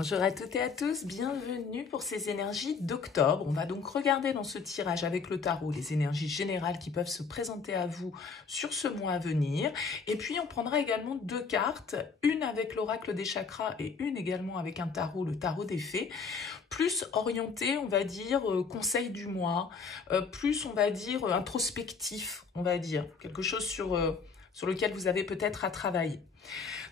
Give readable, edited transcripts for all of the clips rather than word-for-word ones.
Bonjour à toutes et à tous, bienvenue pour ces énergies d'octobre. On va donc regarder dans ce tirage avec le tarot les énergies générales qui peuvent se présenter à vous sur ce mois à venir. Et puis on prendra également deux cartes, une avec l'oracle des chakras et une également avec un tarot, le tarot des fées, plus orienté, on va dire, conseil du mois, plus on va dire introspectif, on va dire, quelque chose sur lequel vous avez peut-être à travailler.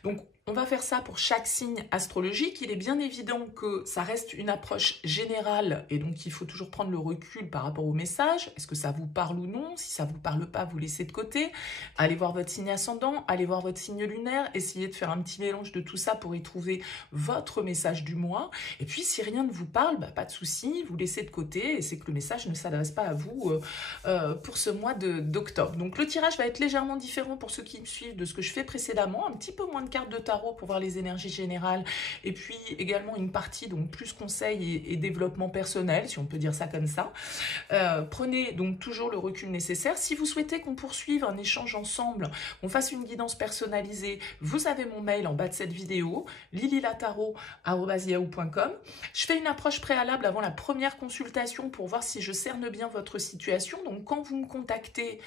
Donc, on va faire ça pour chaque signe astrologique. Il est bien évident que ça reste une approche générale et donc il faut toujours prendre le recul par rapport au message. Est-ce que ça vous parle ou non? Si ça ne vous parle pas, vous laissez de côté. Allez voir votre signe ascendant, allez voir votre signe lunaire. Essayez de faire un petit mélange de tout ça pour y trouver votre message du mois. Et puis, si rien ne vous parle, pas de souci, vous laissez de côté et c'est que le message ne s'adresse pas à vous pour ce mois d'octobre. Donc, le tirage va être légèrement différent pour ceux qui me suivent de ce que je fais précédemment. Un petit peu moins de cartes de tarot pour voir les énergies générales et puis également une partie donc plus conseil et développement personnel, si on peut dire ça comme ça. Prenez donc toujours le recul nécessaire. Si vous souhaitez qu'on poursuive un échange ensemble, qu'on fasse une guidance personnalisée, vous avez mon mail en bas de cette vidéo, lililataro@yahoo.com. Je fais une approche préalable avant la première consultation pour voir si je cerne bien votre situation. Donc quand vous me contactez,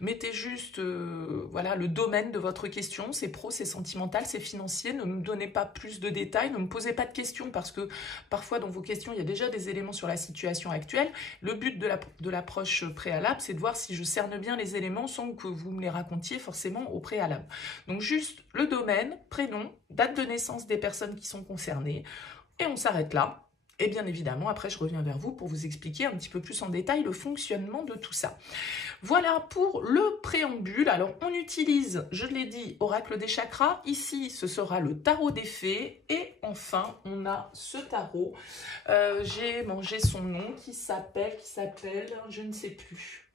mettez juste voilà, le domaine de votre question, c'est pro, c'est sentimental, c'est financier, ne me donnez pas plus de détails, ne me posez pas de questions parce que parfois dans vos questions il y a déjà des éléments sur la situation actuelle. Le but de l'approche préalable, c'est de voir si je cerne bien les éléments sans que vous me les racontiez forcément au préalable. Donc juste le domaine, prénom, date de naissance des personnes qui sont concernées et on s'arrête là. Et bien évidemment, après, je reviens vers vous pour vous expliquer un petit peu plus en détail le fonctionnement de tout ça. Voilà pour le préambule. Alors, on utilise, je l'ai dit, oracle des chakras. Ici, ce sera le tarot des fées. Et enfin, on a ce tarot. J'ai mangé son nom qui s'appelle, je ne sais plus.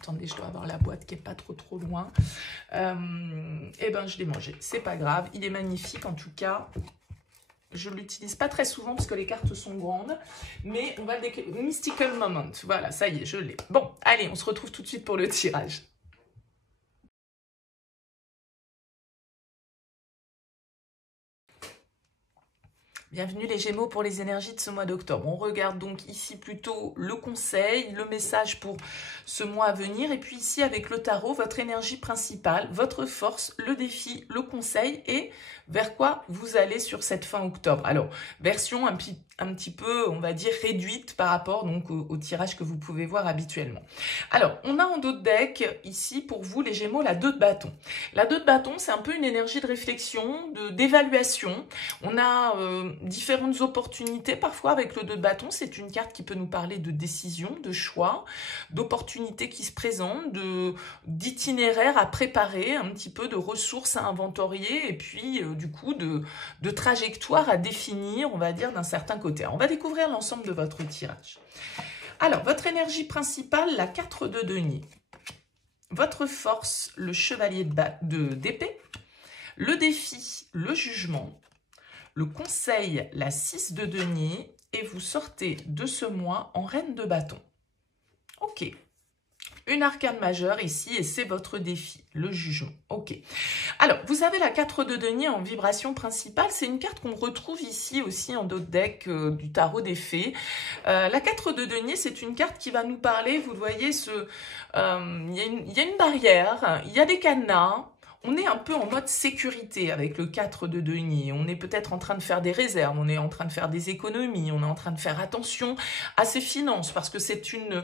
Attendez, je dois avoir la boîte qui n'est pas trop loin. Eh ben, je l'ai mangé. C'est pas grave. Il est magnifique en tout cas. Je ne l'utilise pas très souvent parce que les cartes sont grandes, mais on va le décrire. Mystical Moment, voilà, ça y est, je l'ai. Bon, allez, on se retrouve tout de suite pour le tirage. Bienvenue les Gémeaux pour les énergies de ce mois d'octobre. On regarde donc ici plutôt le conseil, le message pour ce mois à venir. Et puis ici avec le tarot, votre énergie principale, votre force, le défi, le conseil et vers quoi vous allez sur cette fin octobre. Alors, version un petit peu, on va dire, réduite par rapport donc au tirage que vous pouvez voir habituellement. Alors, on a en dos de deck, ici, pour vous, les Gémeaux, la 2 de bâton. La 2 de bâton, c'est un peu une énergie de réflexion, d'évaluation. On a différentes opportunités, parfois, avec le 2 de bâton. C'est une carte qui peut nous parler de décision, de choix, d'opportunités qui se présentent, d'itinéraires à préparer, un petit peu de ressources à inventorier, et puis, du coup, de trajectoires à définir, on va dire, d'un certain côté. Alors, on va découvrir l'ensemble de votre tirage. Alors, votre énergie principale, la 4 de denier. Votre force, le chevalier d'épée. Le défi, le jugement. Le conseil, la 6 de denier. Et vous sortez de ce mois en reine de bâton. Ok. Une arcane majeure ici et c'est votre défi, le jugement. Ok. Alors, vous avez la 4 de denier en vibration principale. C'est une carte qu'on retrouve ici aussi en dos de deck du tarot des fées. La 4 de denier, c'est une carte qui va nous parler, vous voyez, il y a une barrière, il y a des cadenas. On est un peu en mode sécurité avec le 4 de denier. On est peut-être en train de faire des réserves, on est en train de faire des économies, on est en train de faire attention à ses finances parce que c'est une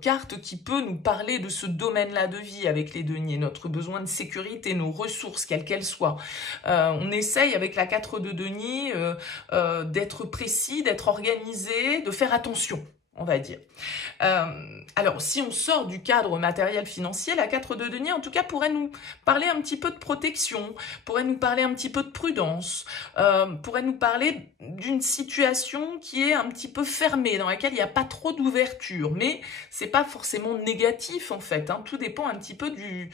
carte qui peut nous parler de ce domaine-là de vie avec les deniers, notre besoin de sécurité, nos ressources, quelles qu'elles soient. On essaye avec la 4 de denier d'être précis, d'être organisé, de faire attention, on va dire. Alors, si on sort du cadre matériel financier, la 4 de denier, en tout cas, pourrait nous parler un petit peu de protection, pourrait nous parler un petit peu de prudence, pourrait nous parler d'une situation qui est un petit peu fermée, dans laquelle il n'y a pas trop d'ouverture, mais c'est pas forcément négatif, en fait, hein, tout dépend un petit peu du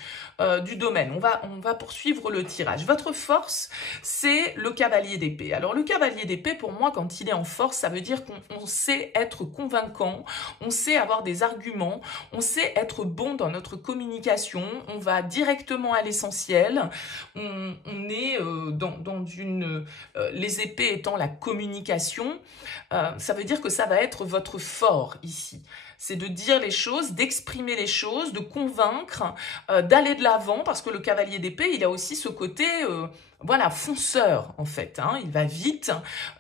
domaine. On va poursuivre le tirage. Votre force, c'est le cavalier d'épée. Alors, le cavalier d'épée, pour moi, quand il est en force, ça veut dire qu'on sait être convaincant convaincant, on sait avoir des arguments, on sait être bon dans notre communication, on va directement à l'essentiel, on est dans une... les épées étant la communication, ça veut dire que ça va être votre fort ici. C'est de dire les choses, d'exprimer les choses, de convaincre, d'aller de l'avant, parce que le cavalier d'épée, il a aussi ce côté, voilà, fonceur en fait. Hein. Il va vite,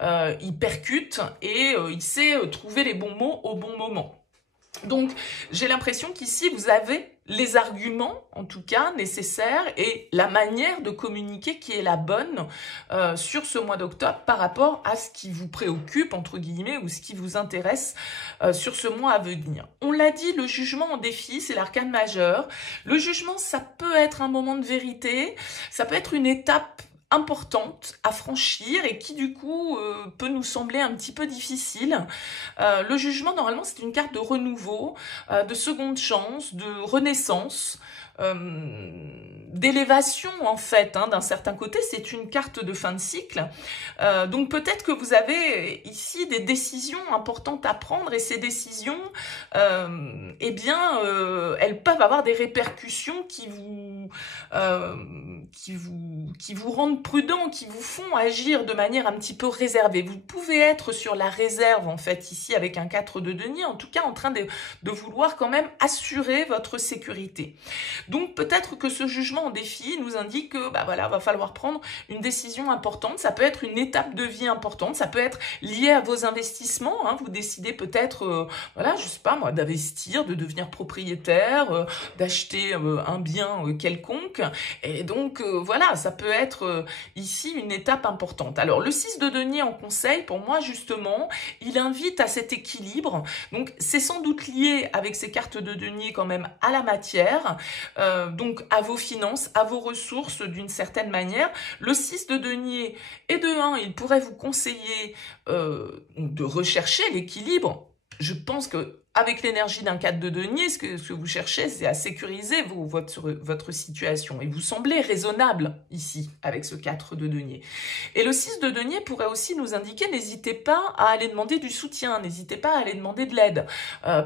il percute et il sait trouver les bons mots au bon moment. Donc, j'ai l'impression qu'ici, vous avez les arguments, en tout cas, nécessaires et la manière de communiquer qui est la bonne sur ce mois d'octobre par rapport à ce qui vous préoccupe, entre guillemets, ou ce qui vous intéresse sur ce mois à venir. On l'a dit, le jugement en défi, c'est l'arcane majeur. Le jugement, ça peut être un moment de vérité, ça peut être une étape importante à franchir et qui du coup peut nous sembler un petit peu difficile. Le jugement, normalement, c'est une carte de renouveau, de seconde chance, de renaissance, d'élévation en fait, hein, d'un certain côté. C'est une carte de fin de cycle. Donc peut-être que vous avez ici des décisions importantes à prendre et ces décisions, eh bien, elles peuvent avoir des répercussions qui vous rendent prudent, qui vous font agir de manière un petit peu réservée. Vous pouvez être sur la réserve, en fait, ici, avec un 4 de denier, en tout cas en train de vouloir quand même assurer votre sécurité. Donc, peut-être que ce jugement en défi nous indique que, bah voilà, va falloir prendre une décision importante. Ça peut être une étape de vie importante, ça peut être lié à vos investissements. Hein. Vous décidez peut-être, voilà, je sais pas moi, d'investir, de devenir propriétaire, d'acheter un bien quelconque. Et donc, voilà, ça peut être ici une étape importante. Alors, le 6 de denier en conseil, pour moi, justement, il invite à cet équilibre. Donc, c'est sans doute lié avec ces cartes de denier quand même à la matière, donc à vos finances, à vos ressources d'une certaine manière. Le 6 de denier et de 1, il pourrait vous conseiller de rechercher l'équilibre. Je pense que avec l'énergie d'un 4 de denier, ce que vous cherchez, c'est à sécuriser votre situation. Et vous semblez raisonnable ici, avec ce 4 de denier. Et le 6 de denier pourrait aussi nous indiquer, n'hésitez pas à aller demander du soutien, n'hésitez pas à aller demander de l'aide.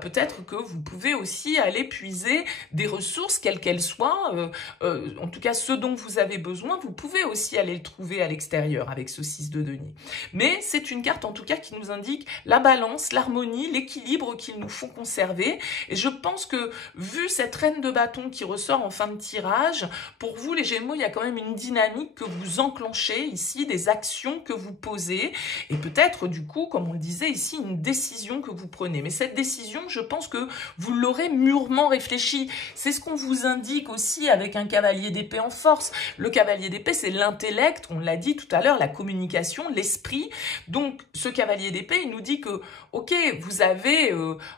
Peut-être que vous pouvez aussi aller puiser des ressources, quelles qu'elles soient, en tout cas ce dont vous avez besoin, vous pouvez aussi aller le trouver à l'extérieur avec ce 6 de denier. Mais c'est une carte en tout cas qui nous indique la balance, l'harmonie, l'équilibre qu'il nous faut conserver. Et je pense que, vu cette reine de bâton qui ressort en fin de tirage, pour vous, les Gémeaux, il y a quand même une dynamique que vous enclenchez ici, des actions que vous posez, et peut-être, du coup, comme on le disait ici, une décision que vous prenez. Mais cette décision, je pense que vous l'aurez mûrement réfléchie. C'est ce qu'on vous indique aussi avec un cavalier d'épée en force. Le cavalier d'épée, c'est l'intellect, on l'a dit tout à l'heure, la communication, l'esprit. Donc, ce cavalier d'épée, il nous dit que, ok, vous avez...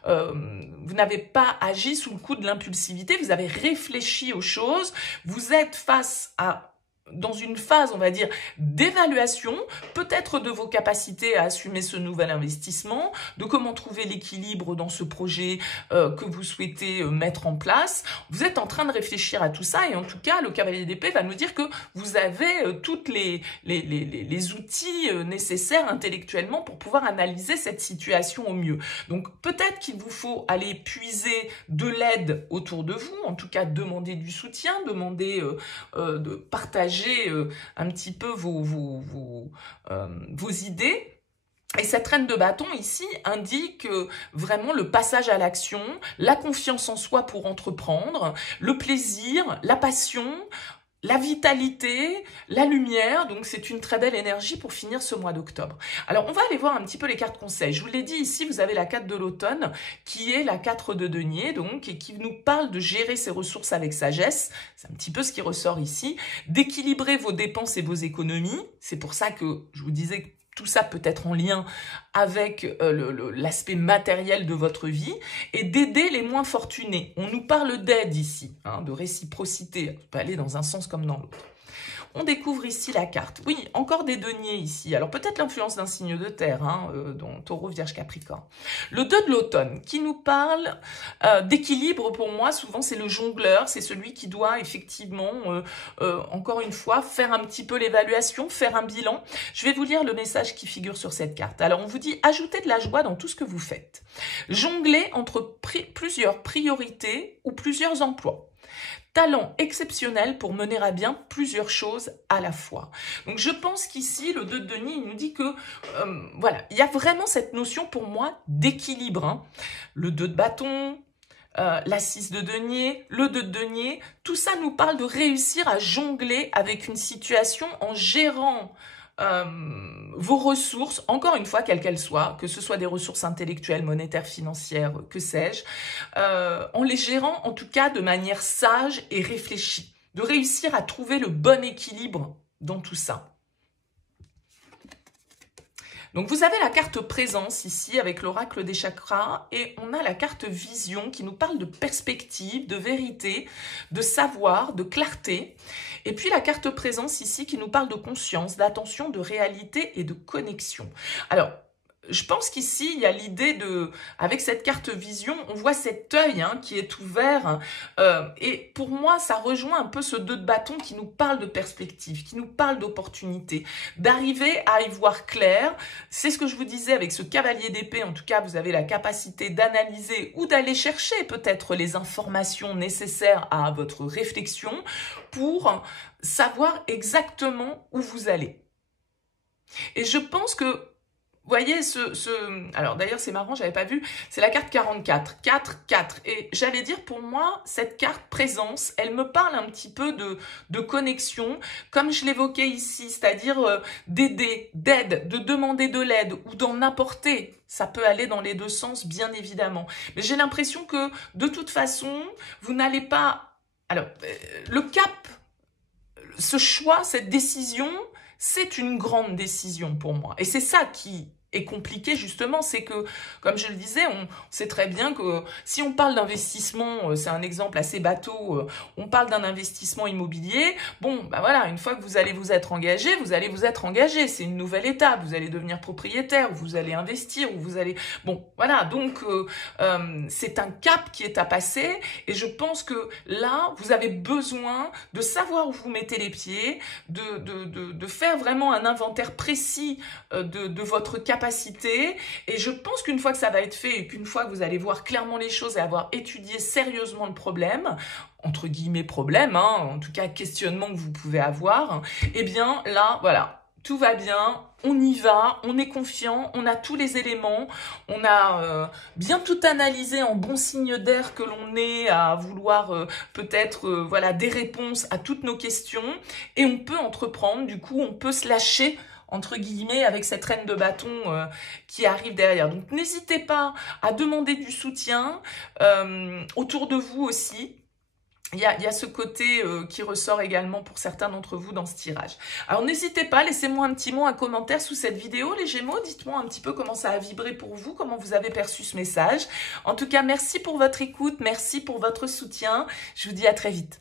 vous n'avez pas agi sous le coup de l'impulsivité, vous avez réfléchi aux choses, vous êtes dans une phase, on va dire, d'évaluation, peut-être de vos capacités à assumer ce nouvel investissement, de comment trouver l'équilibre dans ce projet que vous souhaitez mettre en place. Vous êtes en train de réfléchir à tout ça et en tout cas, le cavalier d'épée va nous dire que vous avez toutes les outils nécessaires intellectuellement pour pouvoir analyser cette situation au mieux. Donc, peut-être qu'il vous faut aller puiser de l'aide autour de vous, en tout cas, demander du soutien, demander de partager un petit peu vos idées. Et cette reine de bâton ici indique vraiment le passage à l'action, la confiance en soi pour entreprendre, le plaisir, la passion, la vitalité, la lumière. Donc c'est une très belle énergie pour finir ce mois d'octobre. Alors on va aller voir un petit peu les cartes conseils. Je vous l'ai dit ici, vous avez la 4 de l'automne qui est la 4 de denier, donc, et qui nous parle de gérer ses ressources avec sagesse. C'est un petit peu ce qui ressort ici. D'équilibrer vos dépenses et vos économies. C'est pour ça que je vous disais que tout ça peut être en lien avec l'aspect matériel de votre vie et d'aider les moins fortunés. On nous parle d'aide ici, hein, de réciprocité. Ça peut aller dans un sens comme dans l'autre. On découvre ici la carte. Oui, encore des deniers ici. Alors peut-être l'influence d'un signe de terre, hein, dont Taureau, Vierge, Capricorne. Le 2 de l'automne, qui nous parle d'équilibre pour moi. Souvent, c'est le jongleur, c'est celui qui doit effectivement, encore une fois, faire un petit peu l'évaluation, faire un bilan. Je vais vous lire le message qui figure sur cette carte. Alors, on vous dit, ajoutez de la joie dans tout ce que vous faites. Jonglez entre plusieurs priorités ou plusieurs emplois. Talent exceptionnel pour mener à bien plusieurs choses à la fois. Donc je pense qu'ici, le 2 de denier, il nous dit que, voilà, il y a vraiment cette notion pour moi d'équilibre. Hein. Le 2 de bâton, la 6 de denier, le 2 de denier, tout ça nous parle de réussir à jongler avec une situation en gérant vos ressources, encore une fois, quelles qu'elles soient, que ce soit des ressources intellectuelles, monétaires, financières, que sais-je, en les gérant en tout cas de manière sage et réfléchie, de réussir à trouver le bon équilibre dans tout ça. Donc vous avez la carte présence ici avec l'oracle des chakras et on a la carte vision qui nous parle de perspective, de vérité, de savoir, de clarté. Et puis la carte présence ici qui nous parle de conscience, d'attention, de réalité et de connexion. Alors, je pense qu'ici, il y a l'idée de, avec cette carte vision, on voit cet œil hein, qui est ouvert. Et pour moi, ça rejoint un peu ce 2 de bâton qui nous parle de perspective, qui nous parle d'opportunité, d'arriver à y voir clair. C'est ce que je vous disais avec ce cavalier d'épée. En tout cas, vous avez la capacité d'analyser ou d'aller chercher peut-être les informations nécessaires à votre réflexion pour savoir exactement où vous allez. Et je pense que vous voyez, alors d'ailleurs c'est marrant, j'avais pas vu, c'est la carte 44, 4, 4. Et j'allais dire pour moi, cette carte présence, elle me parle un petit peu de connexion, comme je l'évoquais ici, c'est-à-dire d'aider, d'aide, de demander de l'aide ou d'en apporter. Ça peut aller dans les deux sens, bien évidemment. Mais j'ai l'impression que de toute façon, vous n'allez pas... Alors, le cap, ce choix, cette décision... C'est une grande décision pour moi. Et c'est ça qui est compliqué justement, c'est que, comme je le disais, on sait très bien que si on parle d'investissement, c'est un exemple assez bateau, on parle d'un investissement immobilier, bon, bah voilà, une fois que vous allez vous être engagé, c'est une nouvelle étape, vous allez devenir propriétaire, vous allez investir, ou vous allez... Bon, voilà, donc c'est un cap qui est à passer, et je pense que là, vous avez besoin de savoir où vous mettez les pieds, de faire vraiment un inventaire précis de votre capacité. Et je pense qu'une fois que ça va être fait et qu'une fois que vous allez voir clairement les choses et avoir étudié sérieusement le problème, entre guillemets problème, hein, en tout cas questionnement que vous pouvez avoir, eh bien là, voilà, tout va bien, on y va, on est confiant, on a tous les éléments, on a bien tout analysé en bon signe d'air que l'on est à vouloir peut-être voilà, des réponses à toutes nos questions et on peut entreprendre, du coup on peut se lâcher entre guillemets, avec cette reine de bâton qui arrive derrière. Donc, n'hésitez pas à demander du soutien autour de vous aussi. Il y a ce côté qui ressort également pour certains d'entre vous dans ce tirage. Alors, n'hésitez pas, laissez-moi un petit mot, un commentaire sous cette vidéo, les Gémeaux. Dites-moi un petit peu comment ça a vibré pour vous, comment vous avez perçu ce message. En tout cas, merci pour votre écoute, merci pour votre soutien. Je vous dis à très vite.